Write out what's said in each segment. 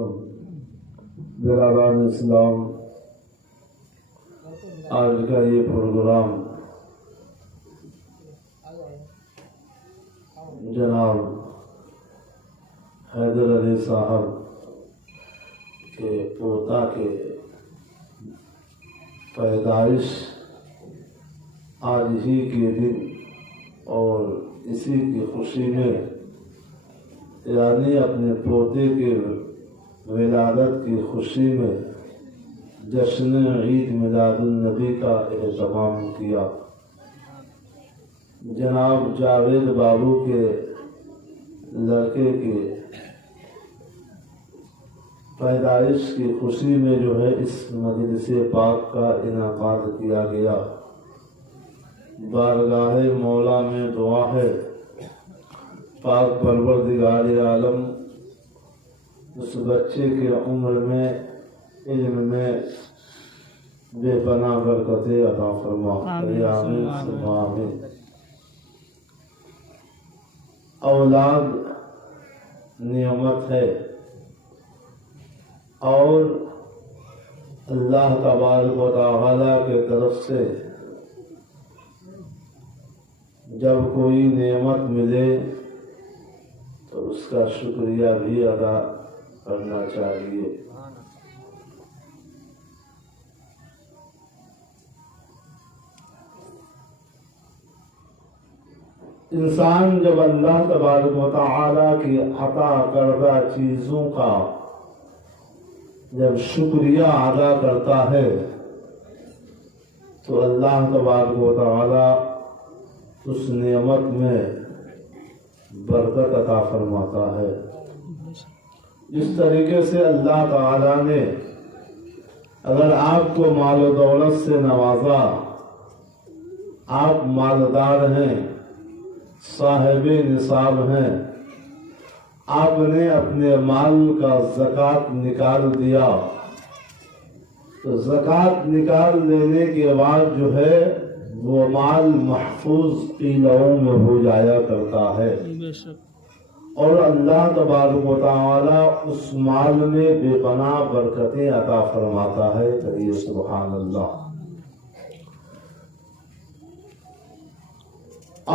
وسلم۔ برادران اسلام، آج کا یہ پروگرام جناب حیدر علی صاحب کے پوتا کے پیدائش آج ہی کے دن اور اسی کی خوشی میں، یعنی اپنے پوتے کے ولادت کی خوشی میں جشن عید میلاد النبی کا اہتمام کیا۔ جناب جاوید بابو کے لڑکے کے پیدائش کی خوشی میں جو ہے اس مجلس پاک کا انعقاد کیا گیا۔ بارگاہ مولا میں دعا ہے پاک پروردگار عالم اس بچے کے عمر میں، علم میں بے پناہ برکتیں عطا فرما۔ آمین ثم آمین۔ اولاد نعمت ہے اور اللہ تبارک و تعالی کے طرف سے جب کوئی نعمت ملے تو اس کا شکریہ بھی ادا کرنا چاہیے۔ انسان جب اللہ تبارک و تعالی کی عطا کردہ چیزوں کا جب شکریہ ادا کرتا ہے تو اللہ تبارک و تعالی اس نعمت میں برکت عطا فرماتا ہے۔ جس طریقے سے اللہ تعالی نے اگر آپ کو مال و دولت سے نوازا، آپ مالدار ہیں، صاحب نصاب ہیں، آپ نے اپنے مال کا زکوٰۃ نکال دیا تو زکوٰۃ نکال لینے کے بعد جو ہے وہ مال محفوظ قلعوں میں ہو جایا کرتا ہے، اور اللہ تبارک و تعالی اس مال میں بے پناہ برکتیں عطا فرماتا ہے۔ کہیے سبحان اللہ۔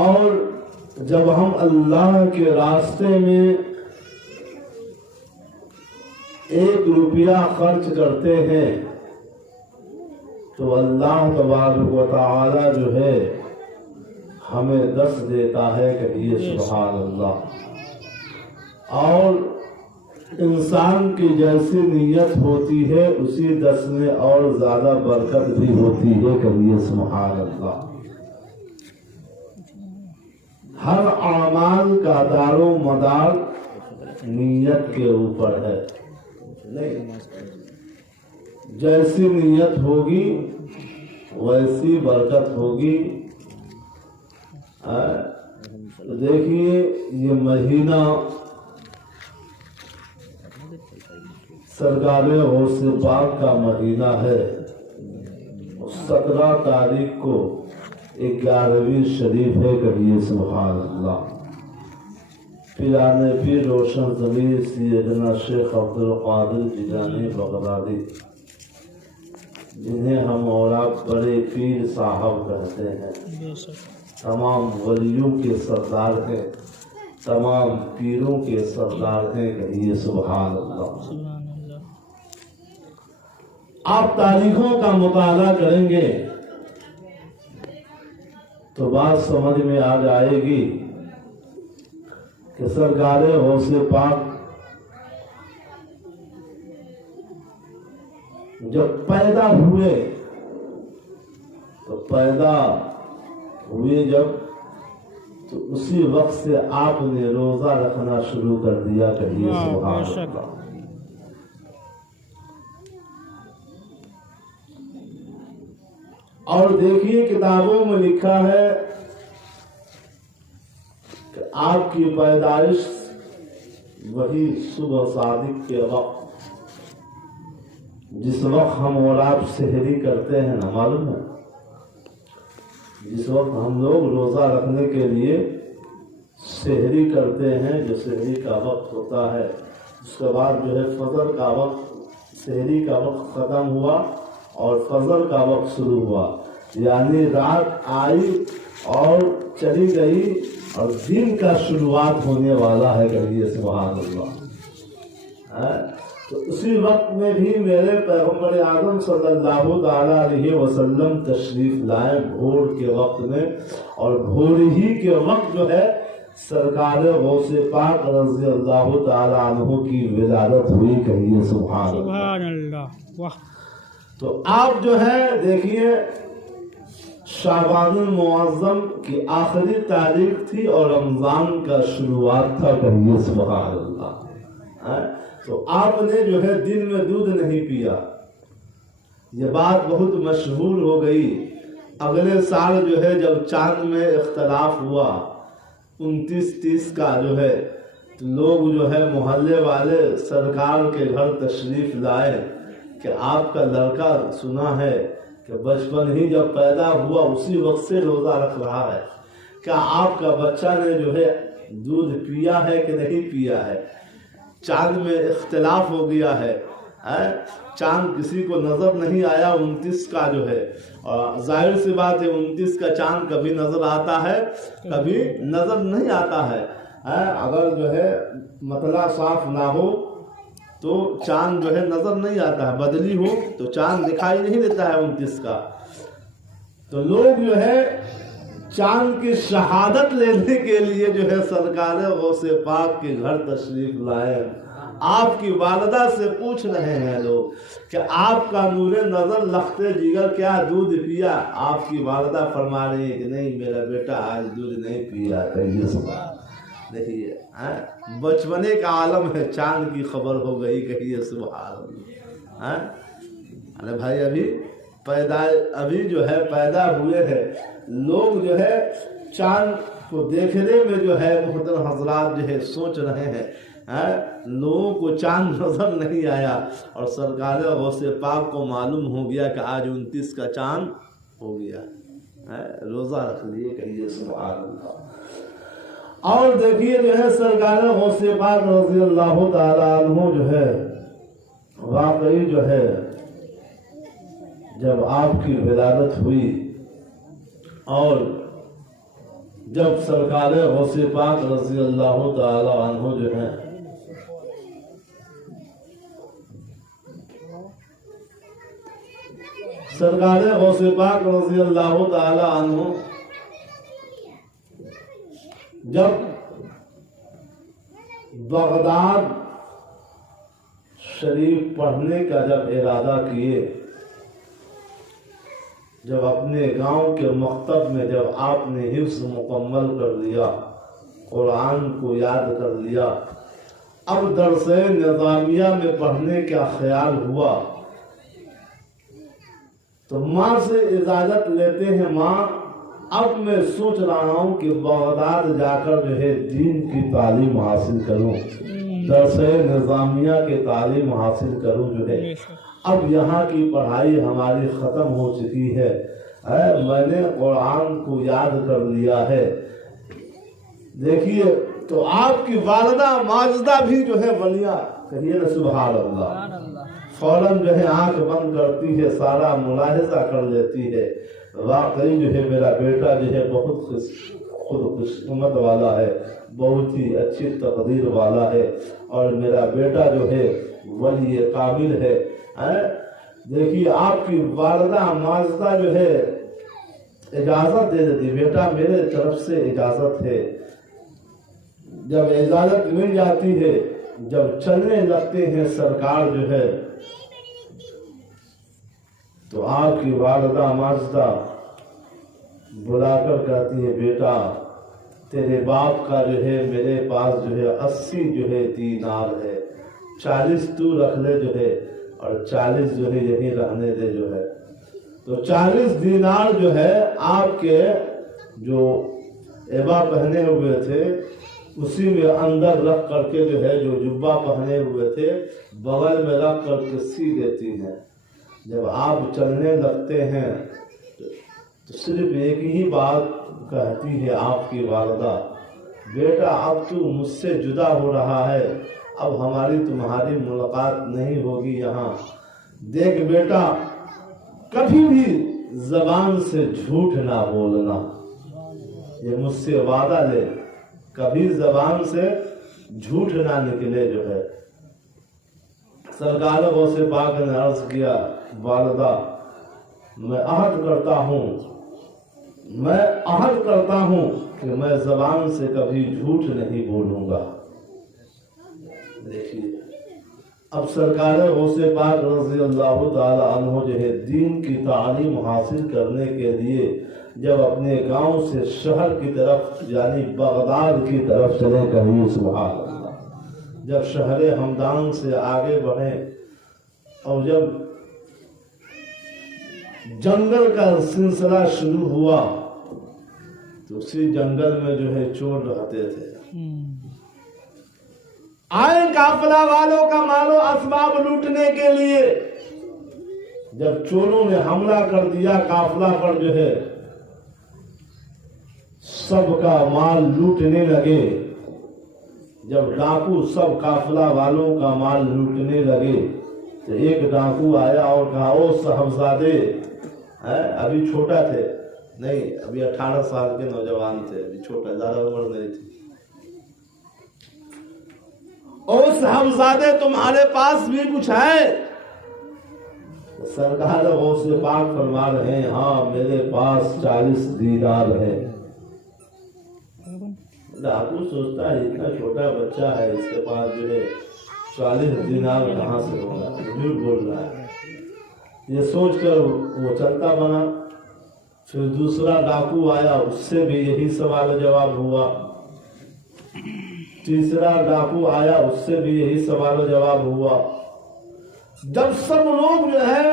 اور جب ہم اللہ کے راستے میں 1 روپیہ خرچ کرتے ہیں تو اللہ تبارک و تعالی جو ہے ہمیں 10 دیتا ہے۔ کہیے سبحان اللہ۔ اور انسان کی جیسی نیت ہوتی ہے اسی 10 میں اور زیادہ برکت بھی ہوتی ہے۔ کہیے سبحان اللہ۔ ہر اعمال کا دار و مدار نیت کے اوپر ہے۔ جیسی نیت ہوگی ویسی برکت ہوگی۔ دیکھیے یہ مہینہ سرکار غوث پاک کا مہینہ ہے۔ 17 تاریخ کو 11ویں شریف ہے۔ کہیے سبحان اللہ۔ پیرانے پیر روشن ضمیر سیدنا شیخ عبدالقادر جیلانی بغدادی، جنہیں ہم اور آپ بڑے پیر صاحب کہتے ہیں، تمام ولیوں کے سردار ہیں، تمام پیروں کے سردار ہیں۔ کہیے سبحان اللہ۔ آپ تاریخوں کا مطالعہ کریں گے تو بات سمجھ میں آ جائے گی کہ سرکار غوث پاک جب پیدا ہوئے جب تو اسی وقت سے آپ نے روزہ رکھنا شروع کر دیا۔ کہیے سبحان اللہ۔ اور دیکھیے کتابوں میں لکھا ہے کہ آپ کی پیدائش وہی صبح صادق کے وقت، جس وقت ہم اور آپ سحری کرتے ہیں نا، معلوم ہے، جس وقت ہم لوگ روزہ رکھنے کے لیے سحری کرتے ہیں، جو سحری کا وقت ہوتا ہے اس کے بعد جو ہے فجر کا وقت، سحری کا وقت ختم ہوا اور فجر کا وقت شروع ہوا، یعنی رات آئی اور چلی گئی اور دن کا شروعات ہونے والا ہے، کہیے سبحان اللہ۔ تو اسی وقت میں بھی میرے پیغمبر اعظم صلی اللہ تعالی علیہ وسلم تشریف لائے بھور کے وقت میں، اور بھور ہی کے وقت جو ہے سرکار غوث پاک رضی اللہ تعالی عنہ کی ولادت ہوئی، کہیے سبحان اللہ۔ واہ۔ تو آپ جو ہے دیکھیے شعبان المعظم کی آخری تاریخ تھی اور رمضان کا شروعات تھا، کہیے سبحان اللہ۔ تو آپ نے جو ہے دن میں دودھ نہیں پیا، یہ بات بہت مشہور ہو گئی۔ اگلے سال جو ہے جب چاند میں اختلاف ہوا 29-30 کا جو ہے، تو لوگ جو ہے محلے والے سرکار کے گھر تشریف لائے کہ آپ کا لڑکا سنا ہے کہ بچپن ہی جب پیدا ہوا اسی وقت سے روزہ رکھ رہا ہے، کیا آپ کا بچہ نے جو ہے دودھ پیا ہے کہ نہیں پیا ہے؟ چاند میں اختلاف ہو گیا ہے، چاند کسی کو نظر نہیں آیا 29 کا جو ہے، اور ظاہر سی بات ہے 29 کا چاند کبھی نظر آتا ہے کبھی نظر نہیں آتا ہے۔ اگر جو ہے مطلع صاف نہ ہو تو چاند جو ہے نظر نہیں آتا ہے، بدلی ہو تو چاند دکھائی نہیں دیتا ہے 29 کا۔ تو لوگ جو ہے چاند کی شہادت لینے کے لیے جو ہے سرکار غوث پاک کے گھر تشریف لائے۔ آپ کی والدہ سے پوچھ رہے ہیں لوگ کہ آپ کا نور نظر لختے جگر کیا دودھ پیا؟ آپ کی والدہ فرما رہی ہے کہ نہیں میرا بیٹا آج دودھ نہیں پیا۔ دیکھیے بچپنے کا عالم ہے، چاند کی خبر ہو گئی، کہیے سبحان اللہ۔ ارے بھائی ابھی جو ہے پیدا ہوئے ہیں لوگ جو ہے چاند کو دیکھنے میں جو ہے محترم حضرات جو ہے سوچ رہے ہیں، لوگوں کو چاند نظر نہیں آیا اور سرکار غوث پاک کو معلوم ہو گیا کہ آج 29 کا چاند ہو گیا، روزہ رکھ لیے، کہیے سبحان اللہ۔ اور دیکھیے جو ہے سرکار غوث پاک رضی اللہ تعالی عنہ جو ہے واقعی جو ہے جب آپ کی ولادت ہوئی اور جب سرکار غوث پاک رضی اللہ تعالی عنہ جو ہے سرکار غوث پاک رضی اللہ تعالی عنہ جب بغداد شریف پڑھنے کا جب ارادہ کیے، جب اپنے گاؤں کے مکتب میں جب آپ نے حفظ مکمل کر لیا، قرآن کو یاد کر لیا، اب درس نظامیہ میں پڑھنے کا خیال ہوا تو ماں سے اجازت لیتے ہیں، ماں اب میں سوچ رہا ہوں کہ بغداد جا کر جو ہے دین کی تعلیم حاصل کروں، درس نظامیہ کی تعلیم حاصل کروں، جو ہے اب یہاں کی پڑھائی ہماری ختم ہو چکی ہے، میں نے قرآن کو یاد کر لیا ہے۔ دیکھیے تو آپ کی والدہ ماجدہ بھی جو ہے ولیہ، کہیے نا سبحان اللہ، فوراً جو ہے آنکھ بند کرتی ہے، سارا ملاحظہ کر لیتی ہے، واقعی جو ہے میرا بیٹا جو ہے بہت خود قسمت والا ہے، بہت ہی اچھی تقدیر والا ہے، اور میرا بیٹا جو ہے ولی کامل ہے۔ دیکھیے آپ کی والدہ ماجدہ جو ہے اجازت دے دیتی، بیٹا میرے طرف سے اجازت ہے۔ جب اجازت مل جاتی ہے، جب چلنے لگتے ہیں سرکار جو ہے تو آپ کی والدہ ماجدہ بلا کر کہتی ہے بیٹا تیرے باپ کا جو ہے میرے پاس جو ہے 80 جو ہے دینار ہے، 40 تو رکھ لے جو ہے اور 40 جو ہے یہیں رہنے دے جو ہے۔ تو 40 دینار جو ہے آپ کے جو ایبا پہنے ہوئے تھے اسی میں اندر رکھ کر کے جو ہے جو جبہ پہنے ہوئے تھے بغل میں رکھ کر کے سی دیتی ہیں۔ جب آپ چلنے لگتے ہیں تو صرف ایک ہی بات کہتی ہے آپ کی والدہ، بیٹا اب تو مجھ سے جدا ہو رہا ہے، اب ہماری تمہاری ملاقات نہیں ہوگی یہاں. دیکھ بیٹا کبھی بھی زبان سے جھوٹ نہ بولنا, یہ مجھ سے وعدہ لے, کبھی زبان سے جھوٹ نہ نکلے جو ہے. سرکار غوث پاک نے عرض کیا والدہ میں عہد کرتا ہوں کہ میں زبان سے کبھی جھوٹ نہیں بولوں گا. دیکھیے اب سرکار غوث پاک رضی اللہ تعالی عنہ جو ہے دین کی تعلیم حاصل کرنے کے لیے جب اپنے گاؤں سے شہر کی طرف یعنی بغداد کی طرف چلے, کہیں سبحان اللہ, جب شہر ہمدان سے آگے بڑھے اور جب جنگل کا سلسلہ شروع ہوا تو اسی جنگل میں جو ہے چور رہتے تھے. آئے قافلہ والوں کا مال و اسباب لوٹنے کے لیے. جب چوروں نے حملہ کر دیا قافلہ پر جو ہے سب کا مال لوٹنے لگے. جب ڈاکو سب قافلہ والوں کا مال لوٹنے لگے تو ایک ڈاکو آیا اور کہا او صاحبزادے, ابھی چھوٹا تھے, نہیں ابھی 18 سال کے نوجوان تھے, ابھی چھوٹا, زیادہ عمر نہیں تھی. او صاحبزادے تمہارے پاس بھی کچھ ہے؟ سرکار غوث پاک فرما رہے ہیں ہاں میرے پاس 40 دینار ہے. ڈاکو سوچتا ہے اتنا چھوٹا بچہ ہے, اس کے پاس جو ہے 40 دینار کہاں سے ہوگا, جھوٹ بول رہا ہے. یہ سوچ کر وہ چلتا بنا. پھر دوسرا ڈاکو آیا, اس سے بھی یہی سوال جواب ہوا. تیسرا ڈاکو آیا, اس سے بھی یہی سوال جواب ہوا. جب سب لوگ جو ہے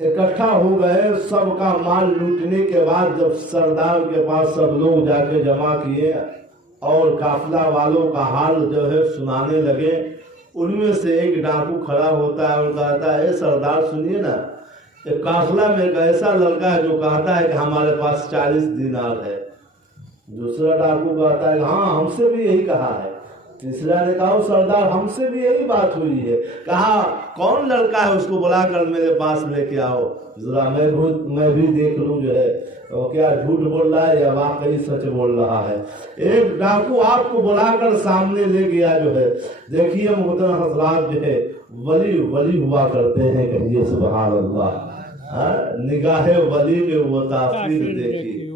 اکٹھا ہو گئے, سب کا مال لوٹنے کے بعد جب سردار کے پاس سب لوگ جا کے جمع کیے اور قافلہ والوں کا حال جو ہے سنانے لگے, ان میں سے ایک ڈاکو کھڑا ہوتا ہے اور کہتا ہے اے سردار سنیے نا, ایک قافلہ میں ایک ایسا لڑکا ہے جو کہتا ہے کہ ہمارے پاس 40 دینار ہے. دوسرا ڈاکو کہتا ہے ہاں ہم سے بھی یہی کہا ہے. تیسرا نے کہا سردار ہم سے بھی یہی بات ہوئی ہے. کہا کون لڑکا ہے, اس کو بلا کر میرے پاس لے کے آؤ, ذرا میں بھی دیکھ لوں جو ہے وہ کیا جھوٹ بول رہا ہے یا واقعی سچ بول رہا ہے. ایک ڈاکو آپ کو بلا کر سامنے لے گیا جو ہے. دیکھیے محترم حضرات جو ہے ولی ہوا کرتے ہیں, کہیے سبحان اللہ. نگاہ ولی میں وہ تاثیر دیکھی,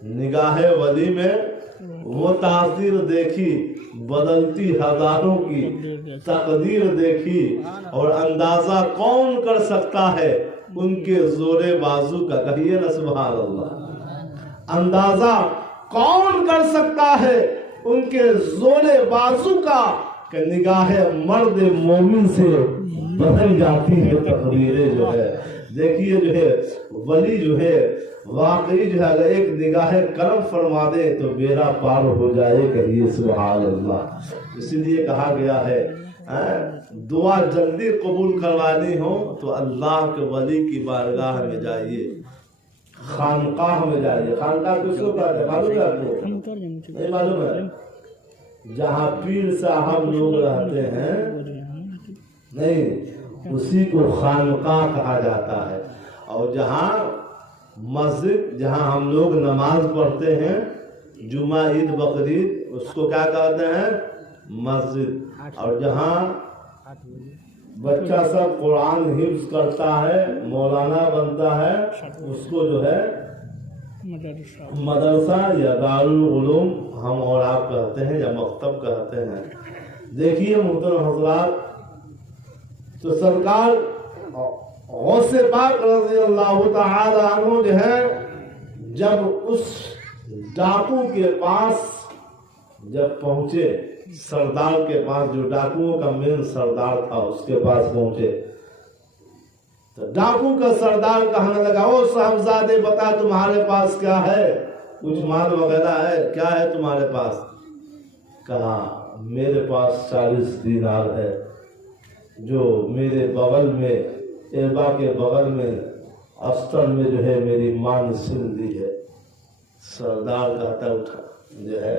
نگاہ ولی میں وہ تاثیر دیکھی, بدلتی ہزاروں کی تقدیر دیکھی, اور اندازہ کون کر سکتا ہے ان کے زور بازو کا, کہیے نا سبحان اللہ. اندازہ کون کر سکتا ہے ان کے زور بازو کا کہ نگاہ مرد مومن سے بدل جاتی ہے تقدیریں جو ہے. دیکھیے جو ہے ولی جو ہے واقعی جو ہے اگر ایک نگاہ کرم فرما دے تو بیڑا پار ہو جائے, کہیے سبحان اللہ. اسی لیے کہا گیا ہے دعا جلدی قبول کروانی ہو تو اللہ کے ولی کی بارگاہ میں جائیے, خانقاہ میں جائیے. خانقاہ کس کو کہتے ہیں معلوم ہے آپ کو؟ نہیں معلوم ہے؟ جہاں پیر صاحب لوگ رہتے ہیں نہیں, اسی کو خانقاہ کہا جاتا ہے. اور جہاں مسجد, جہاں ہم لوگ نماز پڑھتے ہیں جمعہ عید بقرعید, اس کو کیا کہتے ہیں مسجد. اور جہاں بچہ سب قرآن حفظ کرتا ہے مولانا بنتا ہے اس کو جو ہے مدرسہ یا دارالعلوم ہم اور آپ کہتے ہیں یا مکتب کہتے ہیں. دیکھیے محترم حضرات, تو سرکار غوث پاک رضی اللہ تعالی عنہ جو ہے جب اس ڈاکو کے پاس جب پہنچے, سردار کے پاس جو ڈاکوؤں کا مین سردار تھا اس کے پاس پہنچے, تو ڈاکو کا سردار کہنے لگا او صاحبزادے بتا تمہارے پاس کیا ہے, کچھ مال وغیرہ ہے, کیا ہے تمہارے پاس؟ کہا میرے پاس 40 دینار ہے جو میرے بغل میں ایبا کے بغل میں استر میں جو ہے میری ماں نے سل دی ہے. سردار کہتا اٹھا جو ہے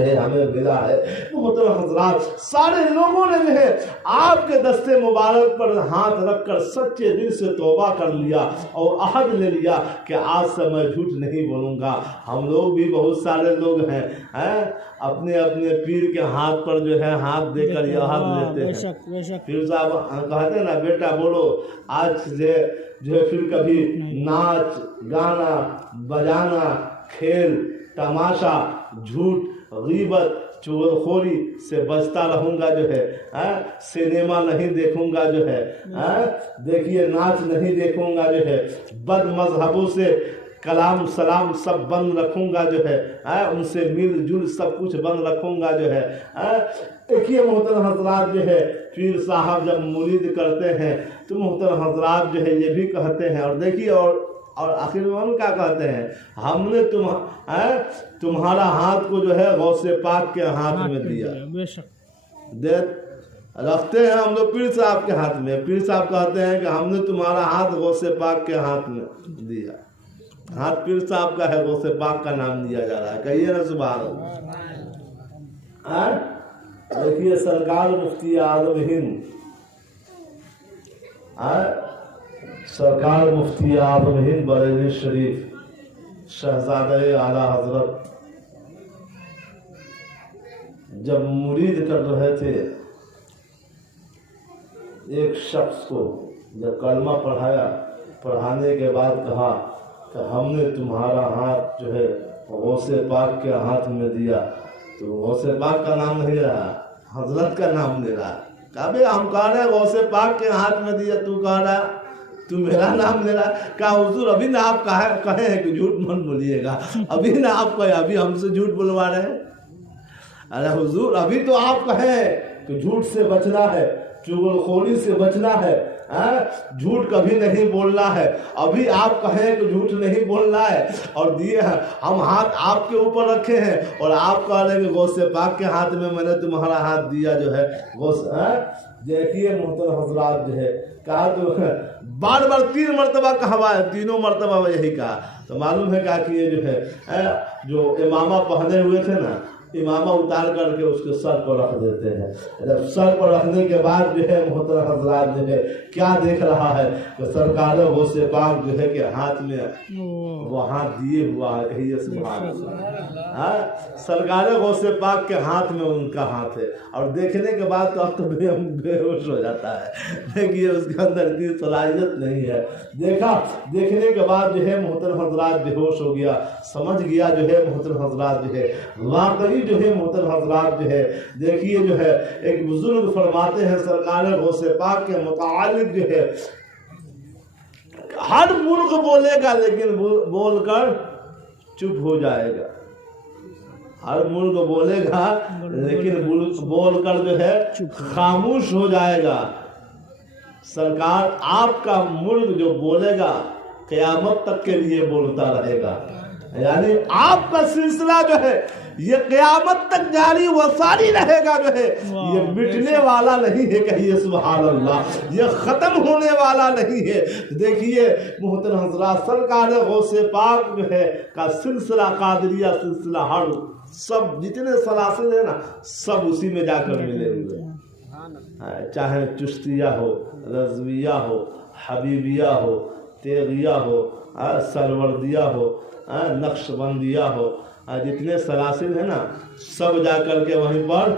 جو ہے ہمیں ملا ہے۔ محترم حضرات، سارے لوگوں نے جو ہے آپ کے دستے مبارک پر ہاتھ رکھ کر سچے دل سے توبہ کر لیا اور عہد لے لیا کہ آج سے میں جھوٹ نہیں بولوں گا۔ ہم لوگ بھی بہت سارے لوگ ہیں اپنے اپنے پیر کے ہاتھ پر جو ہے ہاتھ دے کر یہ عہد لیتے ہیں۔ پھر صاحب کہتے ہیں نا بیٹا بولو، آج سے جو ہے پھر کبھی ناچ گانا بجانا کھیل تماشا جھوٹ غیبت چغلخوری سے بچتا رہوں گا، جو ہے سنیما نہیں دیکھوں گا، جو ہے دیکھیے ناچ نہیں دیکھوں گا، جو ہے بد مذہبوں سے کلام سلام سب بند رکھوں گا، جو ہے ان سے مل جل سب کچھ بند رکھوں گا، جو ہے دیکھیے محترم حضرات، جو ہے پیر صاحب جب مرید کرتے ہیں تو محترم حضرات جو ہے یہ بھی کہتے ہیں، اور دیکھیے اور آخر میں ہم کیا کہتے ہیں، ہم نے تمہارا ہاتھ کو جو ہے غوث پاک کے ہاتھ میں دیا، رکھتے ہیں ہم لوگ پیر صاحب کے ہاتھ میں۔ پیر صاحب کہتے ہیں کہ ہم نے تمہارا ہاتھ غوث پاک کے ہاتھ میں دیا، ہاتھ پیر صاحب کا ہے، غوث پاک کا نام دیا جا رہا ہے، کہیے نا سبحان اللہ۔ دیکھیے سرکار مفتی اعظم ہند، سرکار مفتی اعظم ہند بریلوی شریف شہزادہ اعلیٰ حضرت جب مرید کر رہے تھے ایک شخص کو، جب کلمہ پڑھانے کے بعد کہا کہ ہم نے تمہارا ہاتھ جو ہے غوث پاک کے ہاتھ میں دیا، تو غوث پاک کا نام نہیں رہا، حضرت کا نام لے رہا۔ کہا بھئی ہم کہہ رہے ہیں غوث پاک کے ہاتھ میں دیا، تو کہہ رہا تو میرا نام لے رہا۔ کہا حضور ابھی نہ آپ کہے ہیں کہ جھوٹ مت بولیے گا، ابھی نہ آپ کہے، ابھی ہم سے جھوٹ بلوا رہے ہیں۔ ارے حضور ابھی تو آپ کہیں کہ جھوٹ سے بچنا ہے، چغلخوری سے بچنا ہے، جھوٹ کبھی نہیں بولنا ہے، ابھی آپ کہیں کہ جھوٹ نہیں بولنا ہے، اور دیے ہیں ہم ہاتھ آپ کے اوپر رکھے ہیں، اور آپ کہہ رہے ہیں کہ غوث پاک کے ہاتھ میں نے تمہارا ہاتھ دیا، جو ہے غوث۔ دیکھیے محترم حضرات جو ہے کہا تو بار بار 3 مرتبہ کہا ہے، تینوں مرتبہ یہی کہا، تو معلوم ہے کیا کہ یہ جو ہے جو امامہ پہنے ہوئے تھے نا، امامہ اتار کر کے اس کے سر پر رکھ دیتے ہیں۔ جب سر پر رکھنے کے بعد جو ہے محترم حضرات جو ہے کیا دیکھ رہا ہے کہ سرکار غوث پاک جو ہے کہ ہاتھ میں وہ ہاتھ دیے ہوا ہے، کہیے سبحان اللہ۔ سرکار غوث پاک کے ہاتھ میں ان کا ہاتھ ہے، اور دیکھنے کے بعد تو اب تو بے ہوش ہو جاتا ہے، دیکھیے اس کے اندر اتنی صلاحیت نہیں ہے۔ دیکھنے کے بعد جو ہے محترم حضرات بے ہوش ہو گیا، سمجھ گیا جو ہے محترم حضرات جو ہے واقعی جو ہے محترم حضرات جو ہے دیکھیے جو ہے ایک بزرگ فرماتے ہیں سرکار غوث پاک کے متعلق جو ہے ہر ملک بولے گا لیکن بول کر چپ ہو جائے گا، ہر ملک بولے گا لیکن بول کر جو ہے خاموش ہو جائے گا۔ سرکار آپ کا ملک جو بولے گا قیامت تک کے لیے بولتا رہے گا، یعنی آپ کا سلسلہ جو ہے یہ قیامت تک جاری و ساری رہے گا، جو ہے یہ مٹنے والا نہیں ہے، کہیے سبحان اللہ، یہ ختم ہونے والا نہیں ہے۔ دیکھیے محترم حضرات سرکار غوث پاک جو ہے کا سلسلہ قادریہ سلسلہ ہر سب جتنے سلاسل ہیں نا سب اسی میں جا کر ملے ہوئے ہیں، چاہے چشتیہ ہو، رضویہ ہو، حبیبیہ ہو، تیغیہ ہو، سروردیہ ہو، نقش بندیہ ہو، جتنے سلاسل ہیں نا سب جا کر کے وہیں پر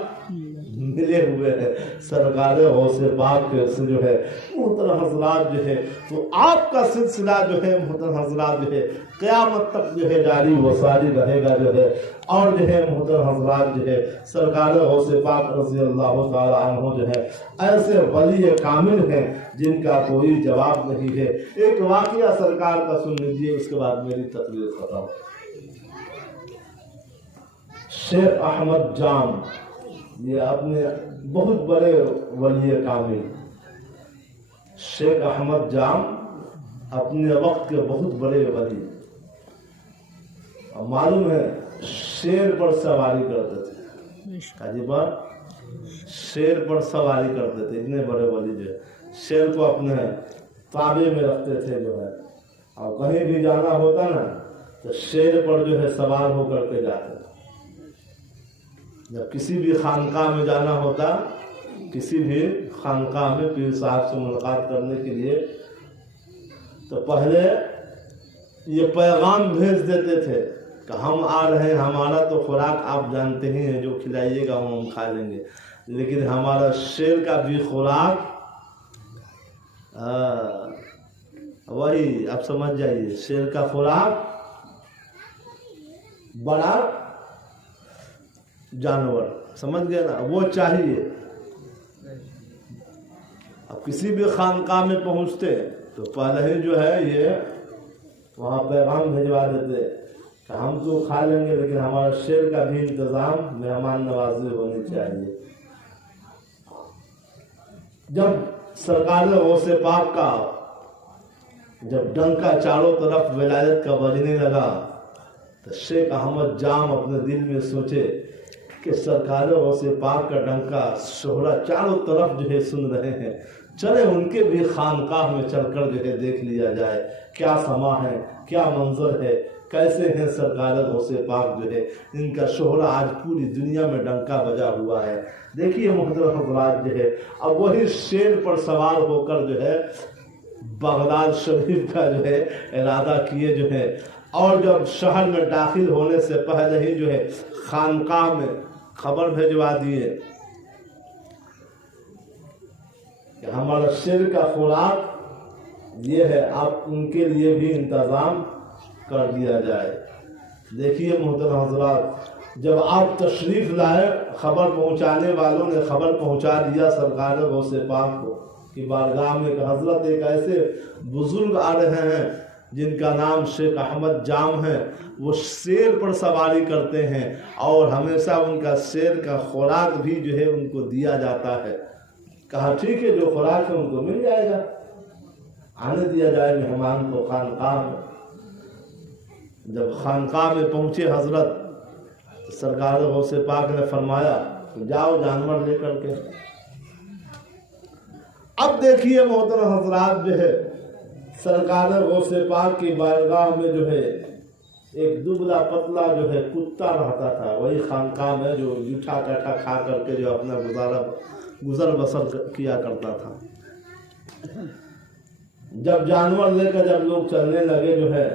ملے ہوئے ہیں سرکار غوث پاک کے سے جو ہے محترم حضرات جو ہے۔ تو آپ کا سلسلہ جو ہے محترم حضرات جو ہے قیامت تک جو ہے جاری و ساری رہے گا، جو ہے اور جو ہے محترم حضرات جو ہے سرکار غوث پاک رضی اللہ تعالی عنہ جو ہے ایسے ولی کامل ہیں جن کا کوئی جواب نہیں ہے۔ ایک واقعہ سرکار کا سن لیجیے، اس کے بعد میری تقریر ختم۔ شیخ احمد جام یہ اپنے بہت بڑے ولی کامل، شیخ احمد جام اپنے وقت کے بہت بڑے ولی، معلوم ہے شیر پر سواری کرتے تھے، عجیب شیر پر سواری کرتے تھے، اتنے بڑے ولی جو ہے شیر کو اپنے تابع میں رکھتے تھے جو ہے، اور کہیں بھی جانا ہوتا نا تو شیر پر جو ہے سوار ہو کر کے جاتے تھے۔ جب کسی بھی خانقاہ میں جانا ہوتا، کسی بھی خانقاہ میں پیر صاحب سے ملاقات کرنے کے لیے، تو پہلے یہ پیغام بھیج دیتے تھے کہ ہم آ رہے ہیں، ہمارا تو خوراک آپ جانتے ہی ہیں، جو کھلائیے گا وہ ہم کھا لیں گے، لیکن ہمارا شیر کا بھی خوراک وہی آپ سمجھ جائیے، شیر کا خوراک بڑا جانور، سمجھ گئے نا، وہ چاہیے۔ اب کسی بھی خانقاہ میں پہنچتے تو پہلے ہی جو ہے یہ وہاں پیغام بھیجوا دیتے کہ ہم تو کھا لیں گے لیکن ہمارا شیر کا بھی انتظام، مہمان نوازی ہونی چاہیے۔ جب سرکار غوث پاک کا جب ڈنکا چاروں طرف ولایت کا بجنے لگا تو شیخ احمد جام اپنے دل میں سوچے کہ سرکار غوث پاک کا ڈنکا شہرا چاروں طرف جو ہے سن رہے ہیں، چلے ان کے بھی خانقاہ میں چل کر جو ہے دیکھ لیا جائے کیا سما ہے، کیا منظر ہے، کیسے ہیں سرکار غوث پاک جو ہے، ان کا شہرا آج پوری دنیا میں ڈنکا بجا ہوا ہے۔ دیکھیے محترم حضرات جو ہے، اب وہی شیر پر سوار ہو کر جو ہے بغداد شریف کا جو ہے ارادہ کیے جو ہے، اور جب شہر میں داخل ہونے سے پہلے ہی جو ہے خانقاہ میں خبر بھیجوا دیے کہ ہمارا شیر کا خوراک یہ ہے، آپ ان کے لیے بھی انتظام کر دیا جائے۔ دیکھیے محترم حضرات، جب آپ تشریف لائے، خبر پہنچانے والوں نے خبر پہنچا دیا سرکار غوث پاک کو کہ بارگاہ میں کہ حضرت ایک ایسے بزرگ آ رہے ہیں جن کا نام شیخ احمد جام ہے، وہ شیر پر سواری کرتے ہیں اور ہمیشہ ان کا شیر کا خوراک بھی جو ہے ان کو دیا جاتا ہے۔ کہا ٹھیک ہے، جو خوراک ہے ان کو مل جائے گا، آنے دیا جائے مہمان کو خانقاہ میں۔ جب خانقاہ میں پہنچے حضرت، سرکار غوث پاک نے فرمایا کہ جاؤ جانور لے کر کے۔ اب دیکھیے محترم حضرات جو ہے سرکار غوث پاک کی بارگاہ میں جو ہے ایک دبلا پتلا جو ہے کتا رہتا تھا، وہی خانقاہ میں جو جوٹھا کاٹا کھا کر کے جو اپنا گزر بسر کیا کرتا تھا۔ جب جانور لے کر جب لوگ چلنے لگے جو ہے